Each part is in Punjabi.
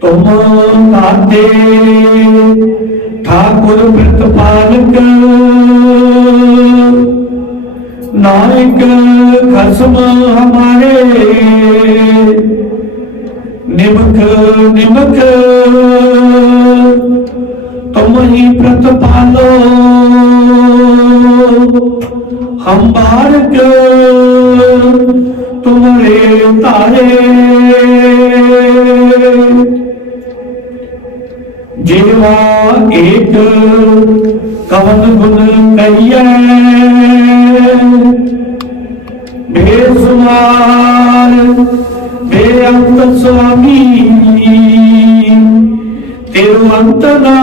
ਤੁਮ ਨਾਤੇ ਠਾਕੁਰ ਪ੍ਰਤਪਾਲਕ ਨਾਇਕ ਖਸਮ ਹਮਾਰੇ, ਨਿਮਕ ਨਿਮਕ ਤੁਮ ਹੀ ਪ੍ਰਤਪਾਲੋ ਹਮ ਬਾਰਕ ਤੁਮਰੇ ਤਾਰੇ ਜੀਵਾ ਏਕ ਕਵਨ ਗੁਣ ਕਈਐ ਬੇਸੁਮਾਰ ਬੇਅੰਤ ਸੁਆਮੀ, ਤੇਰੂ ਅੰਤ ਨਾ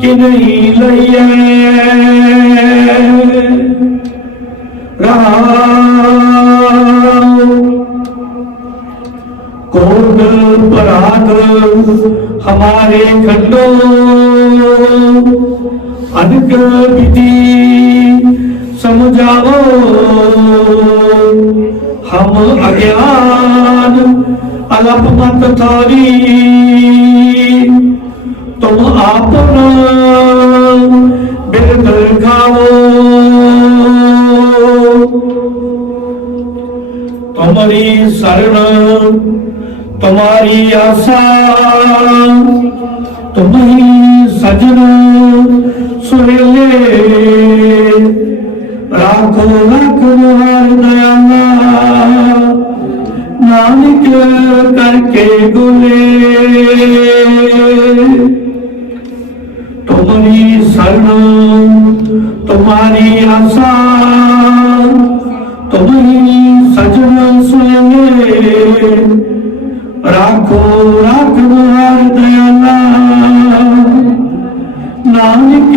ਕਿ ਨਹੀਂ ਲਈਐ ਰਹਾਉ ਕੋਟ ਪਰਾਗ ਹਮਾਰੇ ਖੰਡੋ। ਅਨਕ ਵਿਧੀ ਸਮਝਾਵੋ। ਹਮ ਅਗਿਆਨ ਅਲਪ ਮਤ ਥਾਰੀ ਤੁਮ ਆਪਨ ਬਿਰਦ ਖਾਵੋ। ਤੁਮਰੀ ਸਰਣ ਤੁਮਾਰੀ ਆਸਾ ਤੁਮਹੀ ਸਜਣ ਸੁਹੇਲੇ ਰਾਖੋ ਰਾਖੋ ਹਰ ਦਇਆਲਾ, ਨਾਨਕ ਕਰਕੇ ਗੁਲੇ। ਤੁਮਰੀ ਸਰਣ ਤੁਮਾਰੀ ਆਸਾ ਤੁਮਹੀ ਸਜਣ ਸੁਨੇ ਰਾਖੋ ਰਾਖੋ ਹਰ ਦਇਆਲਾ ਨਾਨਕ